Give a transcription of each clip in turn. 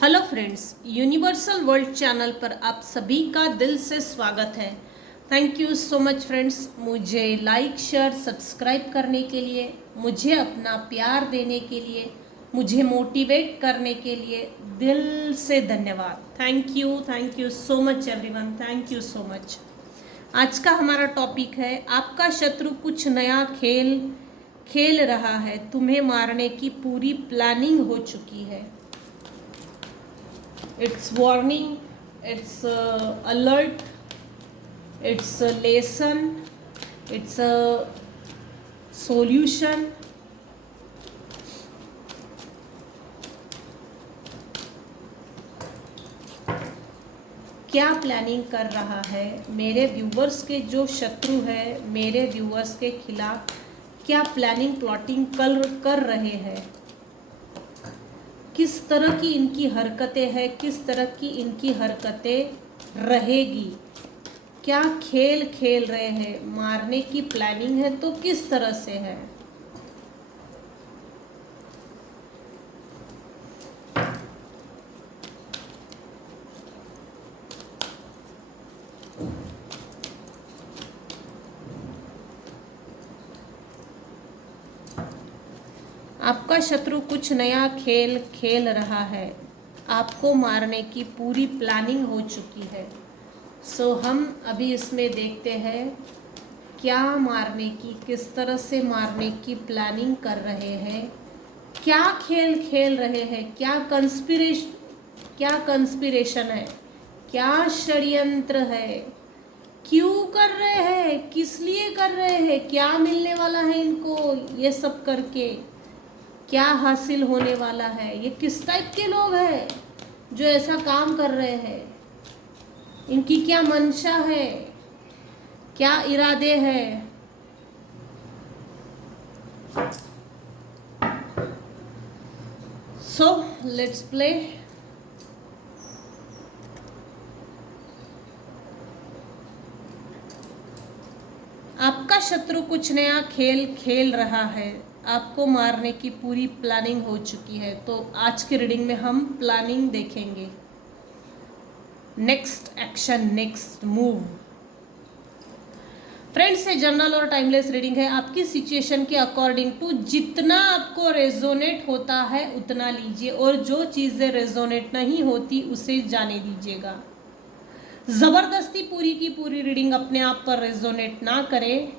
Hello friends, universal world channel पर आप सभी का दिल से स्वागत है। Thank you so much friends, मुझे लाइक शेयर सब्सक्राइब करने के लिए, मुझे अपना प्यार देने के लिए, मुझे मोटिवेट करने के लिए दिल से धन्यवाद। Thank you so much everyone, thank you so much. आज का हमारा टॉपिक है, आपका शत्रु कुछ नया खेल खेल रहा है, तुम्हें मारने की पूरी प्लानिंग हो चुकी है। It's warning, it's alert, it's a lesson, it's a solution. क्या प्लानिंग कर रहा है मेरे व्यूवर्स के जो शत्रु है, मेरे व्यूवर्स के खिलाफ क्या प्लानिंग प्लॉटिंग कर रहे हैं, किस तरह की इनकी हरकतें हैं, किस तरह की इनकी हरकतें रहेगी, क्या खेल खेल रहे हैं, मारने की प्लानिंग है तो किस तरह से है। आपका शत्रु कुछ नया खेल खेल रहा है, आपको मारने की पूरी प्लानिंग हो चुकी है। सो हम अभी इसमें देखते हैं क्या मारने की, किस तरह से मारने की प्लानिंग कर रहे हैं, क्या खेल खेल रहे हैं, क्या कंस्पिरेशन है, क्या षड्यंत्र है, क्यों कर रहे हैं, किस लिए कर रहे हैं, क्या मिलने वाला है इनको ये सब करके, क्या हासिल होने वाला है, ये किस टाइप के लोग हैं जो ऐसा काम कर रहे हैं, इनकी क्या मंशा है, क्या इरादे हैं। So let's play. आपका शत्रु कुछ नया खेल खेल रहा है, आपको मारने की पूरी प्लानिंग हो चुकी है। तो आज की रीडिंग में हम प्लानिंग देखेंगे, next action, next move. Friends, ये जनरल और टाइमलेस रीडिंग है, आपकी सिचुएशन के अकॉर्डिंग टू जितना आपको रेजोनेट होता है उतना लीजिए, और जो चीज़ें रेजोनेट नहीं होती उसे जाने दीजिएगा। जबरदस्ती पूरी की पूरी रीडिंग अपने आप पर रेजोनेट ना करें,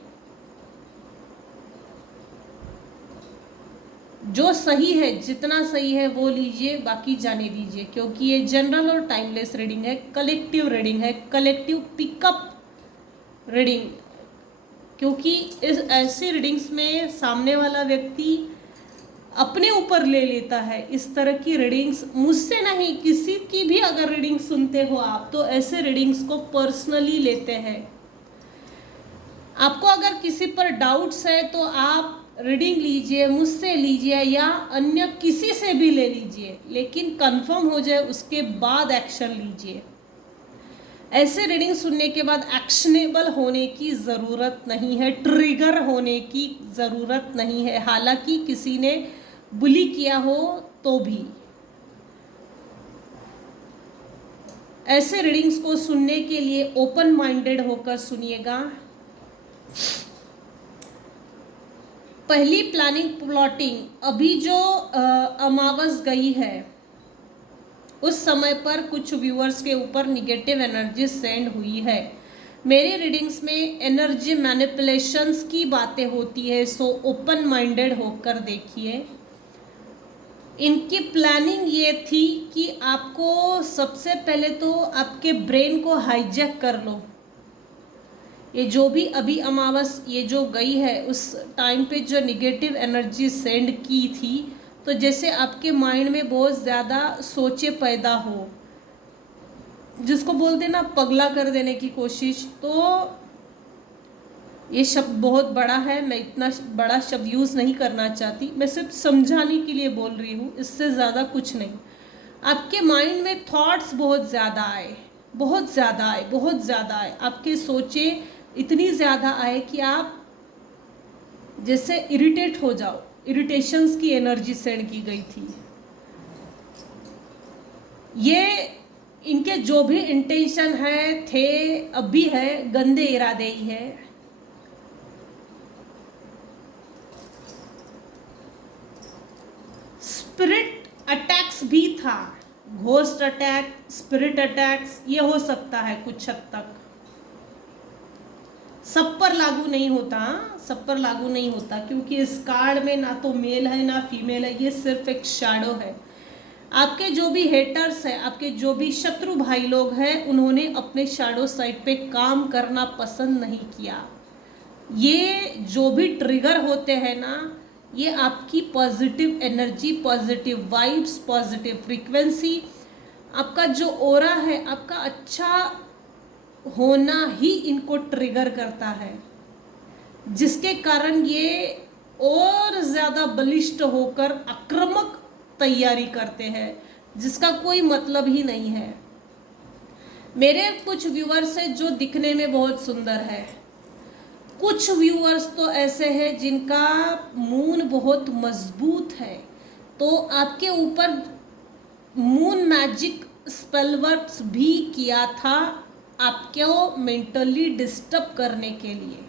जो सही है, जितना सही है वो लीजिए, बाकी जाने दीजिए, क्योंकि ये जनरल और टाइमलेस रीडिंग है, कलेक्टिव रीडिंग है, कलेक्टिव पिकअप रीडिंग। क्योंकि इस ऐसी रीडिंग्स में सामने वाला व्यक्ति अपने ऊपर ले लेता है इस तरह की रीडिंग्स, मुझसे नहीं, किसी की भी अगर रीडिंग सुनते हो आप तो ऐसे रीडिंग्स को पर्सनली लेते हैं। आपको अगर किसी पर डाउट्स है तो आप रीडिंग लीजिए, मुझसे लीजिए या अन्य किसी से भी ले लीजिए, लेकिन कंफर्म हो जाए उसके बाद एक्शन लीजिए। ऐसे रीडिंग सुनने के बाद एक्शनेबल होने की ज़रूरत नहीं है, ट्रिगर होने की ज़रूरत नहीं है, हालांकि किसी ने बुली किया हो तो भी। ऐसे रीडिंग्स को सुनने के लिए ओपन माइंडेड होकर सुनिएगा। पहली प्लानिंग प्लॉटिंग, अभी जो अमावस गई है उस समय पर कुछ व्यूअर्स के ऊपर निगेटिव एनर्जी सेंड हुई है। मेरी रीडिंग्स में एनर्जी मैनिपुलेशंस की बातें होती है, सो ओपन माइंडेड होकर देखिए। इनकी प्लानिंग ये थी कि आपको सबसे पहले तो आपके ब्रेन को हाईजैक कर लो। ये जो भी अभी अमावस ये जो गई है उस टाइम पे जो निगेटिव एनर्जी सेंड की थी, तो जैसे आपके माइंड में बहुत ज़्यादा सोचे पैदा हो, जिसको बोलते ना पगला कर देने की कोशिश। तो ये शब्द बहुत बड़ा है, मैं इतना बड़ा शब्द यूज़ नहीं करना चाहती, मैं सिर्फ समझाने के लिए बोल रही हूँ, इससे ज़्यादा कुछ नहीं। आपके माइंड में थॉट्स बहुत ज़्यादा आए, बहुत ज़्यादा आए, बहुत ज़्यादा आए, आपके सोचे इतनी ज़्यादा आए कि आप जैसे इरिटेट हो जाओ, इरिटेशंस की एनर्जी सेंड की गई थी। ये इनके जो भी इंटेंशन है थे, अब भी है, गंदे इरादे ही है। स्पिरिट अटैक्स भी था, घोस्ट अटैक, स्पिरिट अटैक्स, ये हो सकता है कुछ हद तक। सब पर लागू नहीं होता, सब पर लागू नहीं होता, क्योंकि इस कार्ड में ना तो मेल है ना फीमेल है, ये सिर्फ एक शैडो है। आपके जो भी हेटर्स हैं, आपके जो भी शत्रु भाई लोग हैं, उन्होंने अपने शैडो साइड पे काम करना पसंद नहीं किया। ये जो भी ट्रिगर होते हैं ना, ये आपकी positive energy, positive vibes, positive frequency, आपका जो ओरा है, आपका अच्छा होना ही इनको ट्रिगर करता है, जिसके कारण ये और ज़्यादा बलिष्ठ होकर आक्रामक तैयारी करते हैं, जिसका कोई मतलब ही नहीं है। मेरे कुछ व्यूअर्स हैं जो दिखने में बहुत सुंदर है, कुछ व्यूअर्स तो ऐसे हैं जिनका मून बहुत मजबूत है, तो आपके ऊपर मून मैजिक स्पेल वर्क्स भी किया था आपको मेंटली डिस्टर्ब करने के लिए।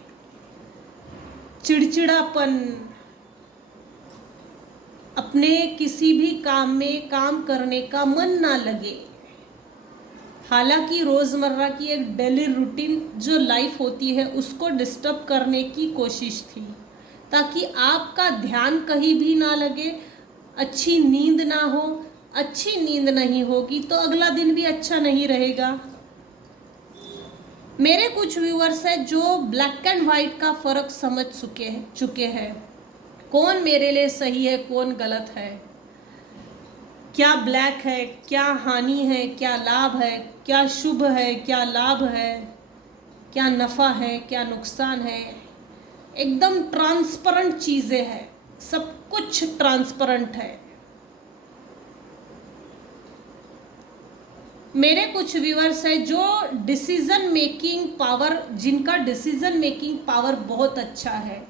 चिड़चिड़ापन, अपने किसी भी काम में काम करने का मन ना लगे। हालांकि रोज़मर्रा की एक डेली रूटीन जो लाइफ होती है उसको डिस्टर्ब करने की कोशिश थी, ताकि आपका ध्यान कहीं भी ना लगे, अच्छी नींद ना हो। अच्छी नींद नहीं होगी तो अगला दिन भी अच्छा नहीं रहेगा। मेरे कुछ व्यूअर्स हैं जो ब्लैक एंड वाइट का फ़र्क समझ चुके हैं, कौन मेरे लिए सही है, कौन गलत है, क्या ब्लैक है, क्या हानि है, क्या लाभ है, क्या शुभ है, क्या लाभ है, क्या नफ़ा है, क्या नुकसान है। एकदम ट्रांसपेरेंट चीज़ें हैं, सब कुछ ट्रांसपेरेंट है। मेरे कुछ व्यूअर्स हैं जो डिसीजन मेकिंग पावर, जिनका डिसीजन मेकिंग पावर बहुत अच्छा है।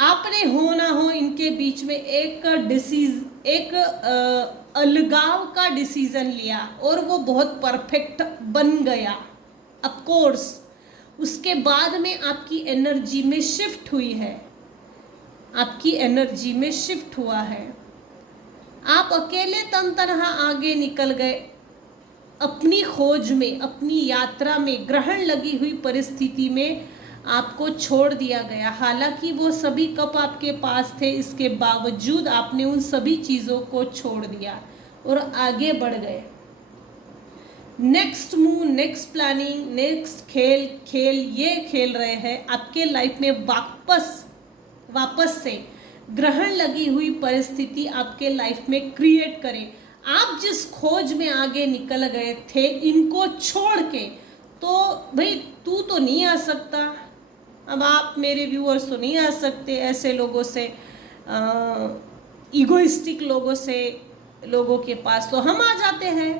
आपने हो ना हो इनके बीच में एक अलगाव का डिसीजन लिया और वो बहुत परफेक्ट बन गया। ऑफ कोर्स उसके बाद में आपकी एनर्जी में शिफ्ट हुई है, आपकी एनर्जी में शिफ्ट हुआ है। आप अकेले तनतनहा आगे निकल गए अपनी खोज में, अपनी यात्रा में, ग्रहण लगी हुई परिस्थिति में आपको छोड़ दिया गया। हालांकि वो सभी कप आपके पास थे, इसके बावजूद आपने उन सभी चीज़ों को छोड़ दिया और आगे बढ़ गए। Next move, next planning, next खेल ये खेल रहे हैं आपके लाइफ में। वापस से ग्रहण लगी हुई परिस्थिति आपके लाइफ में क्रिएट करें। आप जिस खोज में आगे निकल गए थे इनको छोड़ के, तो भाई तू तो नहीं आ सकता, अब आप मेरे व्यूअर्स तो नहीं आ सकते ऐसे लोगों से, ईगोइस्टिक लोगों के पास तो हम आ जाते हैं।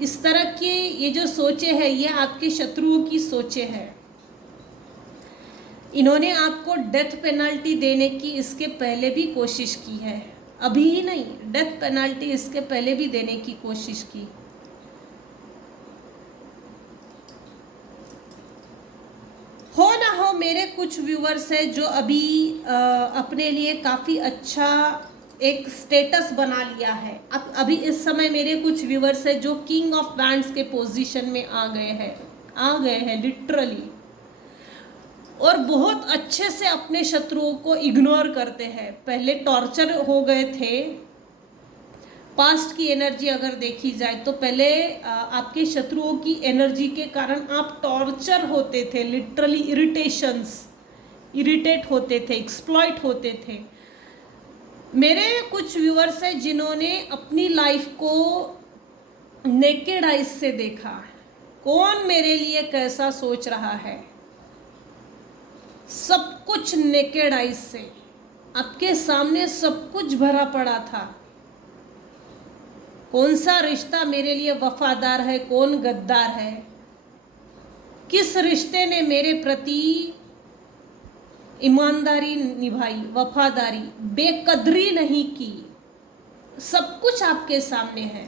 इस तरह की ये जो सोचे हैं ये आपके शत्रुओं की सोचे हैं। इन्होंने आपको डेथ पेनल्टी देने की इसके पहले भी कोशिश की है, अभी ही नहीं, डेथ पेनल्टी इसके पहले भी देने की कोशिश की। हो ना हो मेरे कुछ व्यूअर्स हैं जो अभी अपने लिए काफ़ी अच्छा एक स्टेटस बना लिया है। अब अभी इस समय मेरे कुछ व्यूअर्स हैं जो किंग ऑफ बैंड्स के पोजीशन में आ गए हैं लिटरली, और बहुत अच्छे से अपने शत्रुओं को इग्नोर करते हैं। पहले टॉर्चर हो गए थे, पास्ट की एनर्जी अगर देखी जाए तो पहले आपके शत्रुओं की एनर्जी के कारण आप टॉर्चर होते थे, लिटरली इरिटेट होते थे, एक्सप्लॉइट होते थे। मेरे कुछ व्यूअर्स हैं जिन्होंने अपनी लाइफ को नेकेड आइज से देखा, कौन मेरे लिए कैसा सोच रहा है, सब कुछ नेकेड आइज से आपके सामने सब कुछ भरा पड़ा था। कौन सा रिश्ता मेरे लिए वफादार है, कौन गद्दार है, किस रिश्ते ने मेरे प्रति ईमानदारी निभाई, वफादारी, बेकदरी नहीं की, सब कुछ आपके सामने है।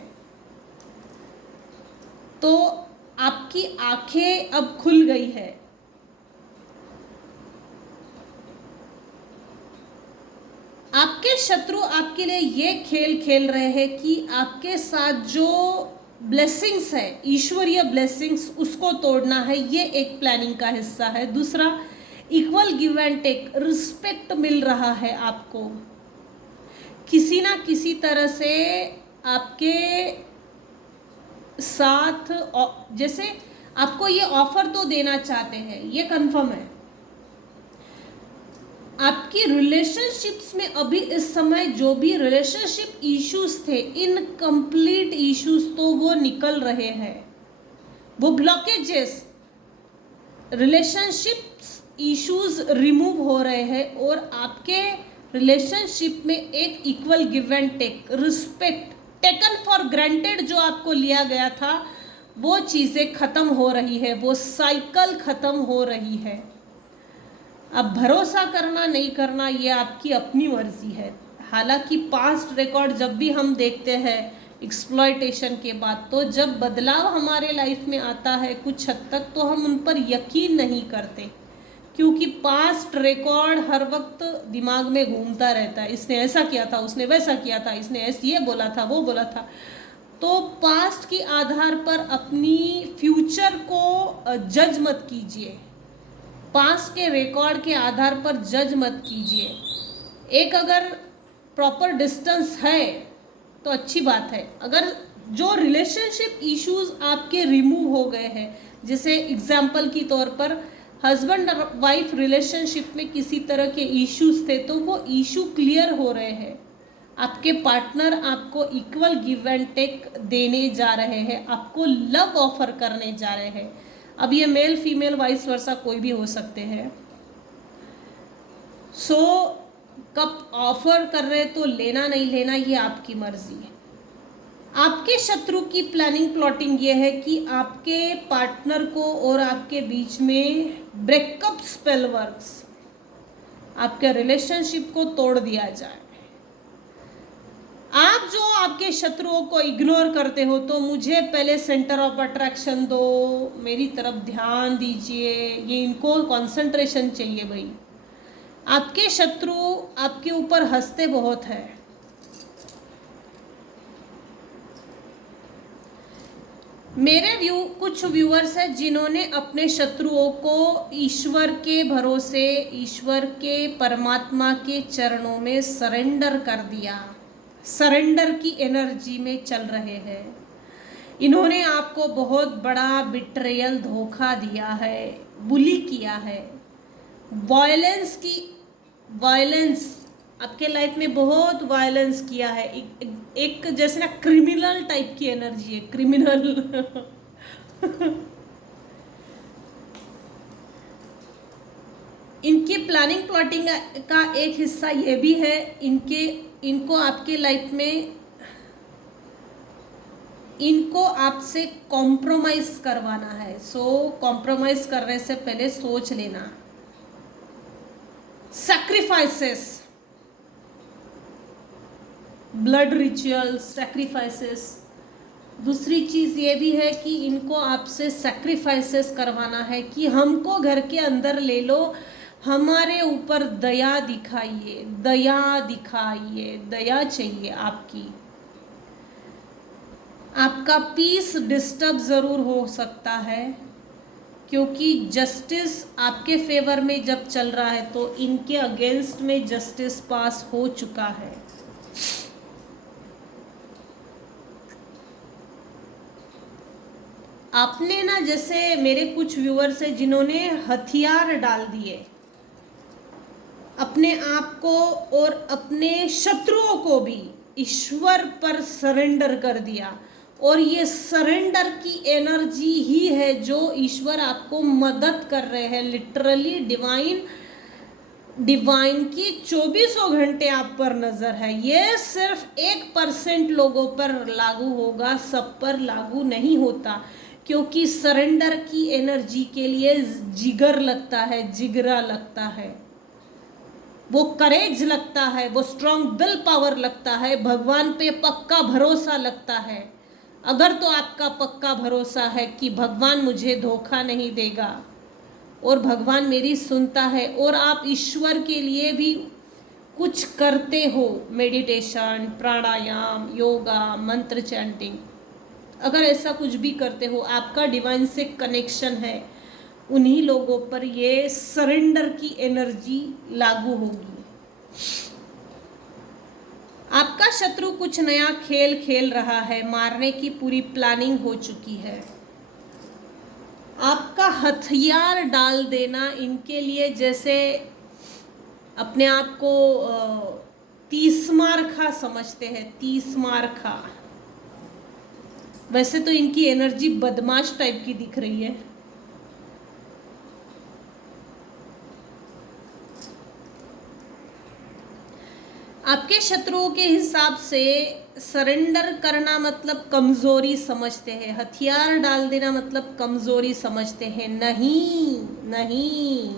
तो आपकी आंखें अब खुल गई है। आपके शत्रु आपके लिए ये खेल खेल रहे हैं कि आपके साथ जो ब्लेसिंग्स है, ईश्वरीय ब्लेसिंग्स, उसको तोड़ना है। ये एक प्लानिंग का हिस्सा है। दूसरा, equal give and take, respect मिल रहा है आपको किसी ना किसी तरह से आपके साथ। जैसे आपको ये ऑफर तो देना चाहते हैं, ये कंफर्म है। आपकी रिलेशनशिप्स में अभी इस समय जो भी रिलेशनशिप इश्यूज थे, इनकम्प्लीट इश्यूज, तो वो निकल रहे हैं। वो ब्लॉकेजेस, रिलेशनशिप्स इश्यूज रिमूव हो रहे हैं और आपके रिलेशनशिप में एक equal give and take, respect, taken for granted जो आपको लिया गया था, वो चीज़ें खत्म हो रही है, वो साइकिल खत्म हो रही है। अब भरोसा करना नहीं करना ये आपकी अपनी मर्जी है। हालांकि पास्ट रिकॉर्ड जब भी हम देखते हैं एक्सप्लॉयटेशन के बाद, तो जब बदलाव हमारे लाइफ में आता है कुछ हद तक, तो हम उन पर यकीन नहीं करते, क्योंकि पास्ट रिकॉर्ड हर वक्त दिमाग में घूमता रहता है। इसने ऐसा किया था, उसने वैसा किया था, इसने ऐसे ये बोला था, वो बोला था। तो पास्ट के आधार पर अपनी फ्यूचर को जज मत कीजिए, पास्ट के रिकॉर्ड के आधार पर जज मत कीजिए। एक अगर प्रॉपर डिस्टेंस है तो अच्छी बात है। अगर जो रिलेशनशिप इश्यूज आपके रिमूव हो गए हैं, जैसे एग्जाम्पल की तौर पर हस्बैंड और वाइफ रिलेशनशिप में किसी तरह के इश्यूज थे, तो वो इशू क्लियर हो रहे हैं। आपके पार्टनर आपको इक्वल गिव एंड टेक देने जा रहे हैं, आपको लव ऑफर करने जा रहे हैं। अब ये मेल फीमेल वाइस वर्सा कोई भी हो सकते हैं। सो कब ऑफर कर रहे तो लेना नहीं लेना ये आपकी मर्जी है। आपके शत्रु की प्लानिंग प्लॉटिंग ये है कि आपके पार्टनर को और आपके बीच में ब्रेकअप स्पेल वर्क्स, आपके रिलेशनशिप को तोड़ दिया जाए। आप जो आपके शत्रुओं को इग्नोर करते हो, तो मुझे पहले सेंटर ऑफ अट्रैक्शन दो, मेरी तरफ ध्यान दीजिए, ये इनको कंसंट्रेशन चाहिए भाई। आपके शत्रु आपके ऊपर हंसते बहुत है। मेरे कुछ व्यूअर्स हैं जिन्होंने अपने शत्रुओं को ईश्वर के भरोसे, ईश्वर के परमात्मा के चरणों में सरेंडर कर दिया, सरेंडर की एनर्जी में चल रहे हैं। इन्होंने आपको बहुत बड़ा बिट्रेयल, धोखा दिया है, बुली किया है, वायलेंस आपके लाइफ में बहुत वायलेंस किया है। एक जैसे ना क्रिमिनल टाइप की एनर्जी है, क्रिमिनल। इनकी प्लानिंग प्लॉटिंग का एक हिस्सा ये भी है, इनको आपके लाइफ में इनको आपसे कॉम्प्रोमाइज करवाना है। सो कॉम्प्रोमाइज करने से पहले सोच लेना। Sacrifices, blood rituals, sacrifices. दूसरी चीज़ ये भी है कि इनको आपसे सैक्रिफाइसेस करवाना है कि हमको घर के अंदर ले लो, हमारे ऊपर दया दिखाइए, दया दिखाइए, दया चाहिए आपकी। आपका पीस डिस्टर्ब ज़रूर हो सकता है, क्योंकि जस्टिस आपके फेवर में जब चल रहा है, तो इनके अगेंस्ट में जस्टिस पास हो चुका है। आपने ना, जैसे मेरे कुछ व्यूअर्स हैं जिन्होंने हथियार डाल दिए अपने आप को और अपने शत्रुओं को भी ईश्वर पर सरेंडर कर दिया, और ये सरेंडर की एनर्जी ही है जो ईश्वर आपको मदद कर रहे हैं। लिटरली डिवाइन की 24 घंटे आप पर नजर है। ये सिर्फ 1% लोगों पर लागू होगा, सब पर लागू नहीं होता, क्योंकि सरेंडर की एनर्जी के लिए जिगर लगता है, जिगरा लगता है। वो करेज लगता है, वो स्ट्रॉन्ग विल पावर लगता है, भगवान पे पक्का भरोसा लगता है। अगर तो आपका पक्का भरोसा है कि भगवान मुझे धोखा नहीं देगा और भगवान मेरी सुनता है, और आप ईश्वर के लिए भी कुछ करते हो, मेडिटेशन, प्राणायाम, योगा, मंत्र चैंटिंग, अगर ऐसा कुछ भी करते हो, आपका डिवाइन से कनेक्शन है, उन्हीं लोगों पर ये सरेंडर की एनर्जी लागू होगी। आपका शत्रु कुछ नया खेल खेल रहा है, मारने की पूरी प्लानिंग हो चुकी है। आपका हथियार डाल देना इनके लिए जैसे अपने आप को 30 मारखा समझते हैं, 30 मारखा। वैसे तो इनकी एनर्जी बदमाश टाइप की दिख रही है। आपके शत्रुओं के हिसाब से सरेंडर करना मतलब कमजोरी समझते हैं, हथियार डाल देना मतलब कमजोरी समझते हैं। नहीं नहीं,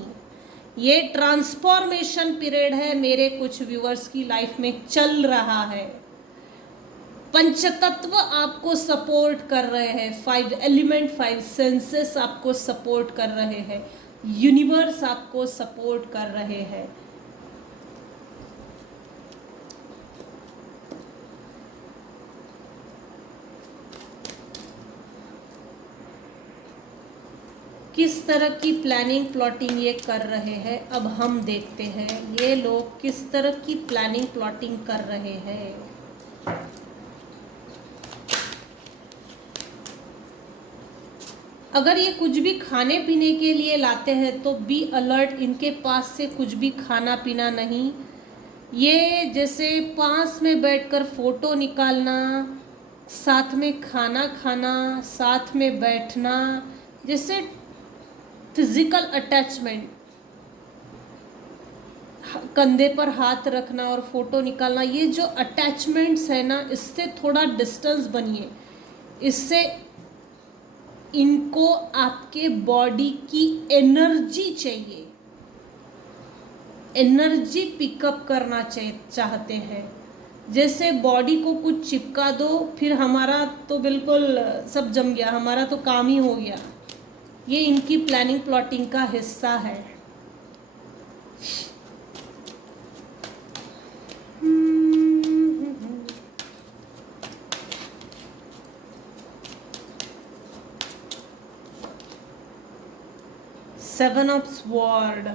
ये ट्रांसफॉर्मेशन पीरियड है, मेरे कुछ व्यूअर्स की लाइफ में चल रहा है। पंचतत्व आपको सपोर्ट कर रहे हैं, 5 एलिमेंट, 5 सेंसेस आपको सपोर्ट कर रहे हैं, यूनिवर्स आपको सपोर्ट कर रहे हैं। किस तरह की प्लानिंग प्लॉटिंग ये कर रहे हैं, अब हम देखते हैं ये लोग किस तरह की प्लानिंग प्लॉटिंग कर रहे हैं। अगर ये कुछ भी खाने पीने के लिए लाते हैं तो बी अलर्ट, इनके पास से कुछ भी खाना पीना नहीं। ये जैसे पास में बैठकर फोटो निकालना, साथ में खाना खाना, साथ में बैठना, जैसे फिजिकल अटैचमेंट, कंधे पर हाथ रखना और फोटो निकालना, ये जो अटैचमेंट्स है ना, इससे थोड़ा डिस्टेंस बनिए। इससे इनको आपके बॉडी की एनर्जी चाहिए, एनर्जी पिकअप करना चाहते हैं। जैसे बॉडी को कुछ चिपका दो, फिर हमारा तो बिल्कुल सब जम गया, हमारा तो काम ही हो गया। ये इनकी प्लानिंग प्लॉटिंग का हिस्सा है। Seven of sword,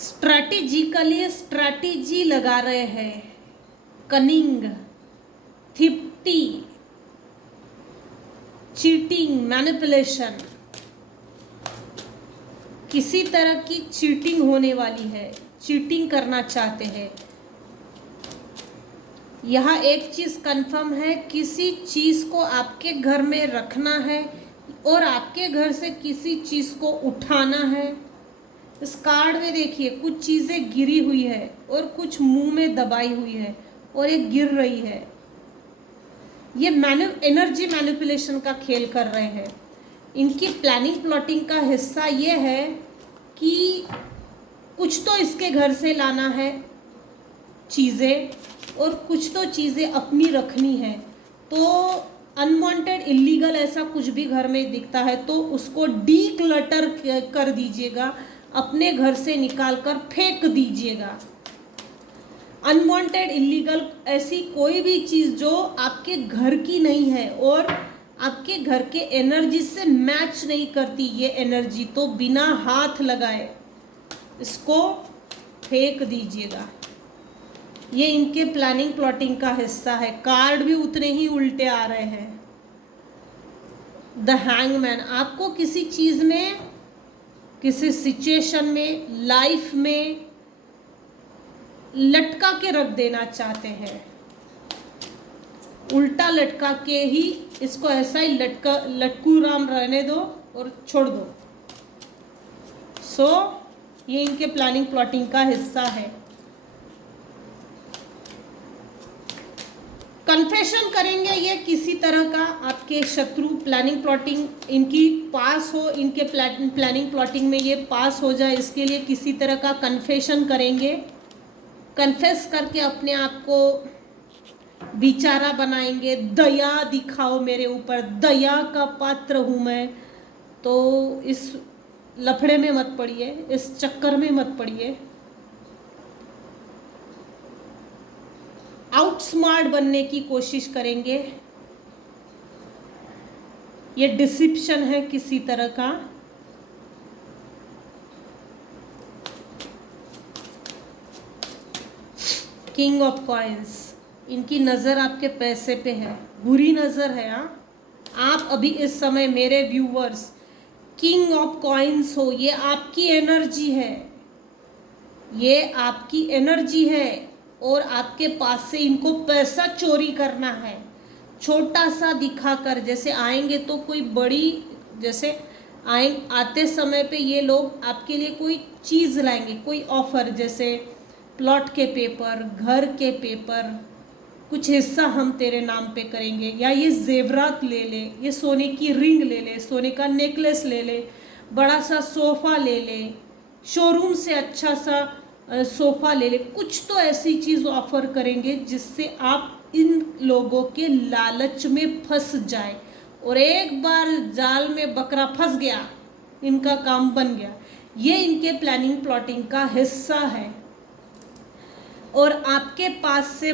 strategically strategy लगा रहे हैं, कनिंग, थिप्टी, चीटिंग, मैनिपुलेशन, किसी तरह की चीटिंग होने वाली है, चीटिंग करना चाहते हैं। यहाँ एक चीज कंफर्म है, किसी चीज को आपके घर में रखना है और आपके घर से किसी चीज को उठाना है। इस कार्ड में देखिए कुछ चीजें गिरी हुई है और कुछ मुंह में दबाई हुई है और ये गिर रही है। ये एनर्जी मैनिपुलेशन का खेल कर रहे हैं। इनकी प्लानिंग प्लॉटिंग का हिस्सा ये है कि कुछ तो इसके घर से लाना है चीज़ें, और कुछ तो चीज़ें अपनी रखनी है। तो अनवांटेड इलीगल ऐसा कुछ भी घर में दिखता है तो उसको डीक्लटर कर दीजिएगा, अपने घर से निकालकर फेंक दीजिएगा। अनवांटेड इलीगल ऐसी कोई भी चीज़ जो आपके घर की नहीं है और आपके घर के एनर्जी से मैच नहीं करती, ये एनर्जी, तो बिना हाथ लगाए इसको फेंक दीजिएगा। ये इनके प्लानिंग प्लॉटिंग का हिस्सा है। कार्ड भी उतने ही उल्टे आ रहे हैं। द हैंगमैन, आपको किसी चीज़ में, किसी सिचुएशन में, लाइफ में लटका के रख देना चाहते हैं, उल्टा लटका के ही इसको ऐसा ही लटकू राम रहने दो और छोड़ दो। ये इनके प्लानिंग प्लॉटिंग का हिस्सा है। कन्फेशन करेंगे ये किसी तरह का आपके शत्रु प्लानिंग प्लॉटिंग इनकी पास हो, इनके प्लानिंग प्लॉटिंग में ये पास हो जाए, इसके लिए किसी तरह का कन्फेशन करेंगे। कन्फेस करके अपने आप को बेचारा बनाएंगे, दया दिखाओ मेरे ऊपर, दया का पात्र हूँ मैं। तो इस लफड़े में मत पड़िए, इस चक्कर में मत पड़िए। आउटस्मार्ट बनने की कोशिश करेंगे। ये डिसिप्शन है किसी तरह का। किंग ऑफ कॉइन्स, इनकी नज़र आपके पैसे पे है, बुरी नज़र है। आप अभी इस समय मेरे व्यूवर्स किंग ऑफ कॉइन्स हो, ये आपकी एनर्जी है, ये आपकी एनर्जी है और आपके पास से इनको पैसा चोरी करना है, छोटा सा दिखाकर। जैसे आएंगे तो कोई बड़ी, जैसे आते समय पे ये लोग आपके लिए कोई चीज़ लाएंगे, कोई ऑफर, जैसे प्लॉट के पेपर, घर के पेपर, कुछ हिस्सा हम तेरे नाम पे करेंगे, या ये जेवरात ले ले, ये सोने की रिंग ले ले, सोने का नेकलेस ले ले, बड़ा सा सोफ़ा ले ले, शोरूम से अच्छा सा सोफ़ा ले ले, कुछ तो ऐसी चीज़ ऑफर करेंगे जिससे आप इन लोगों के लालच में फंस जाए, और एक बार जाल में बकरा फंस गया, इनका काम बन गया। ये इनके प्लानिंग प्लॉटिंग का हिस्सा है, और आपके पास से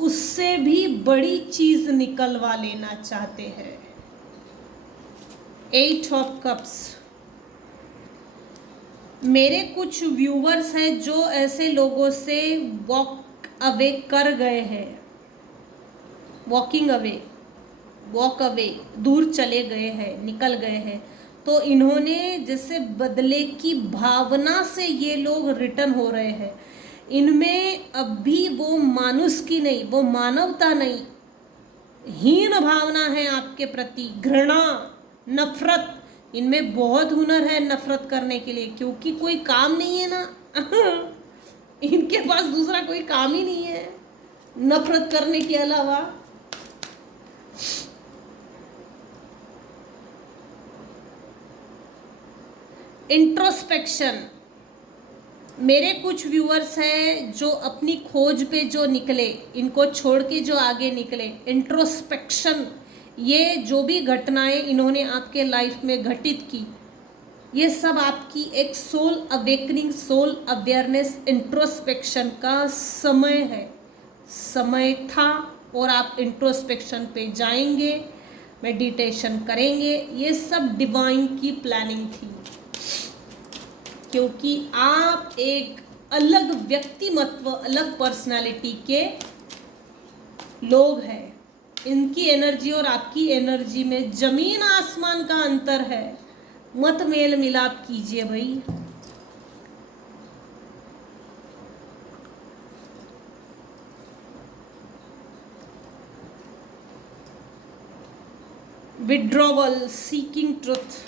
उससे भी बड़ी चीज निकलवा लेना चाहते हैं। 8 ऑफ कप्स, मेरे कुछ व्यूवर्स हैं जो ऐसे लोगों से वॉक अवे कर गए हैं, वॉकिंग अवे, वॉक अवे, दूर चले गए हैं, निकल गए हैं। तो इन्होंने जैसे बदले की भावना से ये लोग रिटर्न हो रहे हैं। इनमें अब भी वो मानुष की नहीं, वो मानवता नहीं, हीन भावना है आपके प्रति, घृणा, नफरत। इनमें बहुत हुनर है नफरत करने के लिए, क्योंकि कोई काम नहीं है ना इनके पास दूसरा कोई काम ही नहीं है नफरत करने के अलावा। इंट्रोस्पेक्शन, मेरे कुछ व्यूअर्स हैं जो अपनी खोज पे जो निकले, इनको छोड़ के जो आगे निकले, इंट्रोस्पेक्शन, ये जो भी घटनाएं इन्होंने आपके लाइफ में घटित की, ये सब आपकी एक soul awakening, soul awareness, introspection का समय है, समय था, और आप इंट्रोस्पेक्शन पे जाएंगे, मेडिटेशन करेंगे। ये सब डिवाइन की प्लानिंग थी, क्योंकि आप एक अलग व्यक्तिमत्व, अलग पर्सनालिटी के लोग हैं। इनकी एनर्जी और आपकी एनर्जी में जमीन आसमान का अंतर है, मत मेल मिलाप कीजिए भाई। विड्रॉवल, सीकिंग ट्रुथ,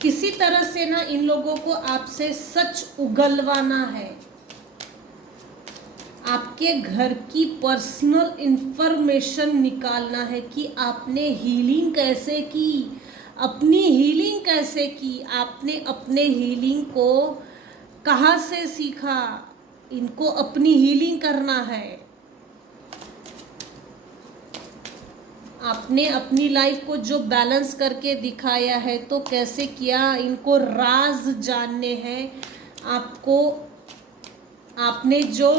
किसी तरह से ना इन लोगों को आपसे सच उगलवाना है, आपके घर की पर्सनल इंफॉर्मेशन निकालना है कि आपने हीलिंग कैसे की, अपनी हीलिंग कैसे की, आपने अपने हीलिंग को कहाँ से सीखा। इनको अपनी हीलिंग करना है, आपने अपनी लाइफ को जो बैलेंस करके दिखाया है तो कैसे किया, इनको राज जानने हैं आपको। आपने जो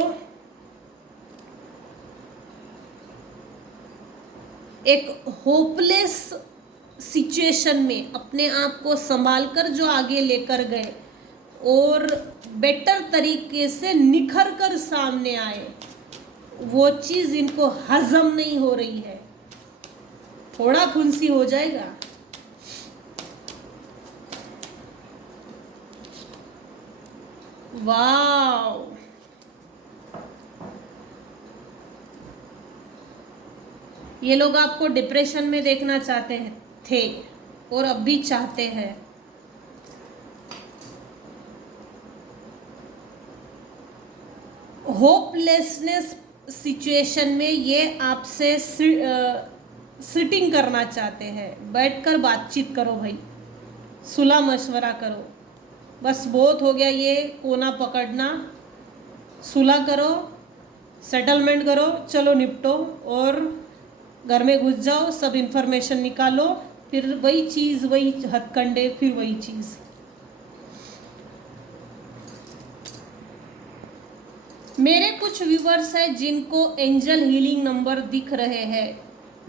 एक होपलेस सिचुएशन में अपने आप को संभाल कर जो आगे लेकर गए और बेटर तरीके से निखर कर सामने आए, वो चीज़ इनको हजम नहीं हो रही है, थोड़ा फुंसी हो जाएगा। वाव, ये लोग आपको डिप्रेशन में देखना चाहते थे और अब भी चाहते हैं। होपलेसनेस सिचुएशन में ये आपसे सिटिंग करना चाहते हैं। बैठकर बातचीत करो भाई, सुलह मशवरा करो। बस बहुत हो गया ये कोना पकड़ना, सुलह करो, सेटलमेंट करो, चलो निपटो और घर में घुस जाओ, सब इन्फॉर्मेशन निकालो, फिर वही चीज़, वही हथकंडे, फिर वही चीज़। मेरे कुछ व्यूवर्स हैं जिनको एंजल हीलिंग नंबर दिख रहे हैं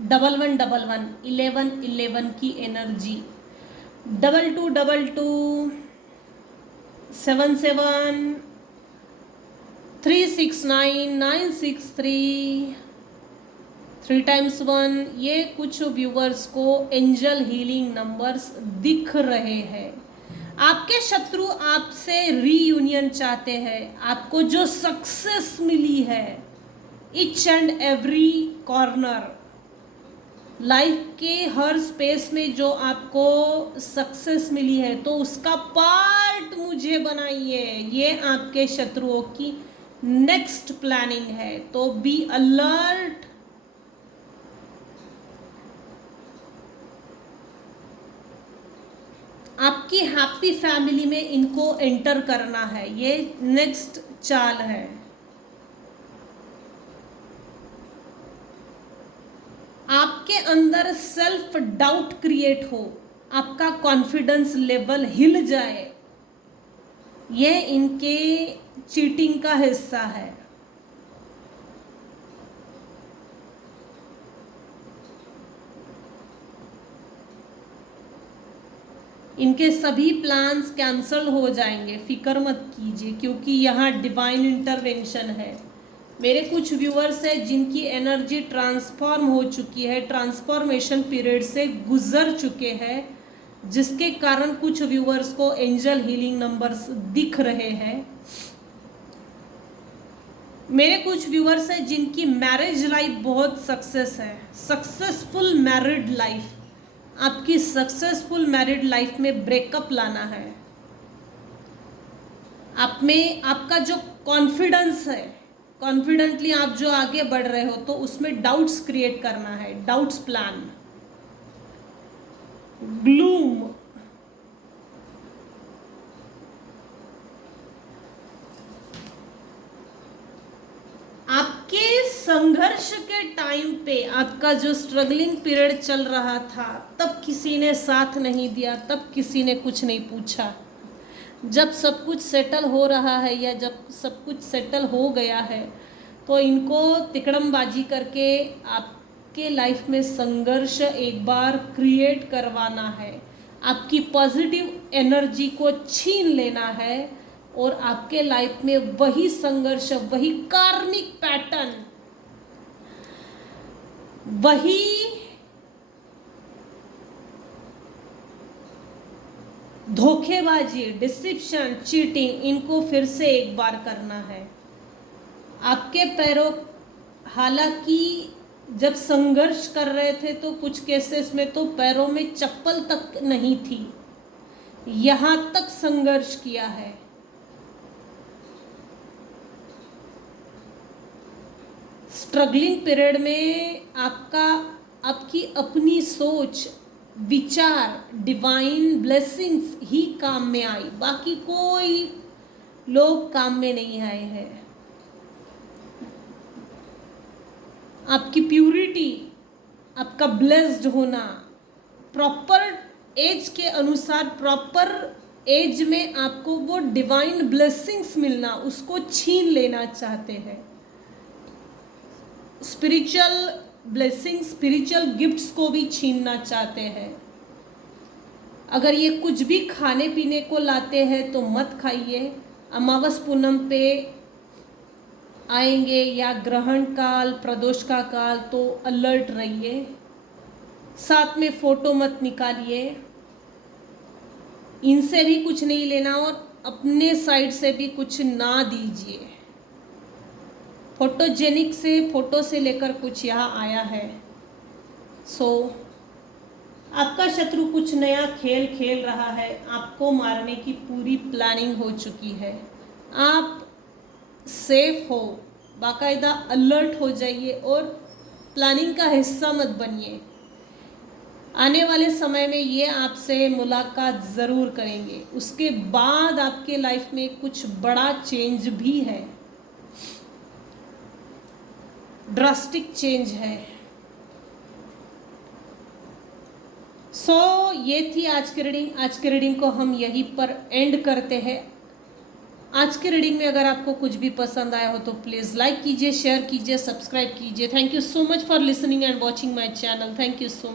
1111, 1111 की एनर्जी, 2222, 77, 369, 963, 3 times 1, ये कुछ व्यूवर्स को एंजल हीलिंग नंबर्स दिख रहे हैं। आपके शत्रु आपसे रीयूनियन चाहते हैं। आपको जो सक्सेस मिली है each and every corner, life के हर स्पेस में जो आपको सक्सेस मिली है, तो उसका पार्ट मुझे बनाइए। ये आपके शत्रुओं की नेक्स्ट प्लानिंग है, तो बी अलर्ट। आपकी हैप्पी फैमिली में इनको एंटर करना है, ये नेक्स्ट चाल है। आपके अंदर सेल्फ डाउट क्रिएट हो, आपका कॉन्फिडेंस लेवल हिल जाए, ये इनके चीटिंग का हिस्सा है। इनके सभी प्लान्स कैंसल हो जाएंगे, फिक्र मत कीजिए, क्योंकि यहाँ डिवाइन इंटरवेंशन है। मेरे कुछ व्यूअर्स हैं जिनकी एनर्जी ट्रांसफॉर्म हो चुकी है, ट्रांसफॉर्मेशन पीरियड से गुजर चुके हैं, जिसके कारण कुछ व्यूअर्स को एंजल हीलिंग नंबर्स दिख रहे हैं। मेरे कुछ व्यूअर्स हैं जिनकी मैरिज लाइफ बहुत सक्सेस है, सक्सेसफुल मैरिड लाइफ। आपकी सक्सेसफुल मैरिड लाइफ में ब्रेकअप लाना है। आप में आपका जो कॉन्फिडेंस है, कॉन्फिडेंटली आप जो आगे बढ़ रहे हो, तो उसमें डाउट्स क्रिएट करना है, डाउट्स प्लान। ग्लूम, आपके संघर्ष के टाइम पे, आपका जो स्ट्रगलिंग पीरियड चल रहा था, तब किसी ने साथ नहीं दिया, तब किसी ने कुछ नहीं पूछा। जब सब कुछ सेटल हो रहा है या जब सब कुछ सेटल हो गया है, तो इनको तिकड़मबाजी करके आपके लाइफ में संघर्ष एक बार क्रिएट करवाना है। आपकी पॉजिटिव एनर्जी को छीन लेना है और आपके लाइफ में वही संघर्ष, वही कार्मिक पैटर्न, वही धोखेबाजी, डिसेप्शन, चीटिंग, इनको फिर से एक बार करना है। आपके पैरों, हालांकि जब संघर्ष कर रहे थे तो कुछ केसेस में तो पैरों में चप्पल तक नहीं थी, यहां तक संघर्ष किया है। स्ट्रगलिंग पीरियड में आपकी अपनी सोच, विचार, डिवाइन ब्लेसिंग्स ही काम में आई, बाकी कोई लोग काम में नहीं आए हैं। आपकी प्यूरिटी, आपका ब्लेस्ड होना, प्रॉपर एज के अनुसार, प्रॉपर एज में आपको वो डिवाइन ब्लेसिंग्स मिलना, उसको छीन लेना चाहते हैं। स्पिरिचुअल ब्लेसिंग्स, स्पिरिचुअल गिफ्ट्स को भी छीनना चाहते हैं। अगर ये कुछ भी खाने पीने को लाते हैं तो मत खाइए। अमावस पूनम पे आएंगे या ग्रहण काल, प्रदोष का काल, तो अलर्ट रहिए। साथ में फोटो मत निकालिए, इनसे भी कुछ नहीं लेना और अपने साइड से भी कुछ ना दीजिए। फोटोजेनिक से, फोटो से लेकर कुछ यहाँ आया है। आपका शत्रु कुछ नया खेल खेल रहा है, आपको मारने की पूरी प्लानिंग हो चुकी है। आप सेफ हो, बाकायदा अलर्ट हो जाइए और प्लानिंग का हिस्सा मत बनिए। आने वाले समय में ये आपसे मुलाकात ज़रूर करेंगे, उसके बाद आपके लाइफ में कुछ बड़ा चेंज भी है, ड्रास्टिक चेंज है। ये थी आज की रीडिंग। आज की रीडिंग को हम यहीं पर एंड करते हैं। आज की रीडिंग में अगर आपको कुछ भी पसंद आया हो तो प्लीज़ लाइक कीजिए, शेयर कीजिए, सब्सक्राइब कीजिए। Thank you so much for listening and watching my channel. Thank you so much.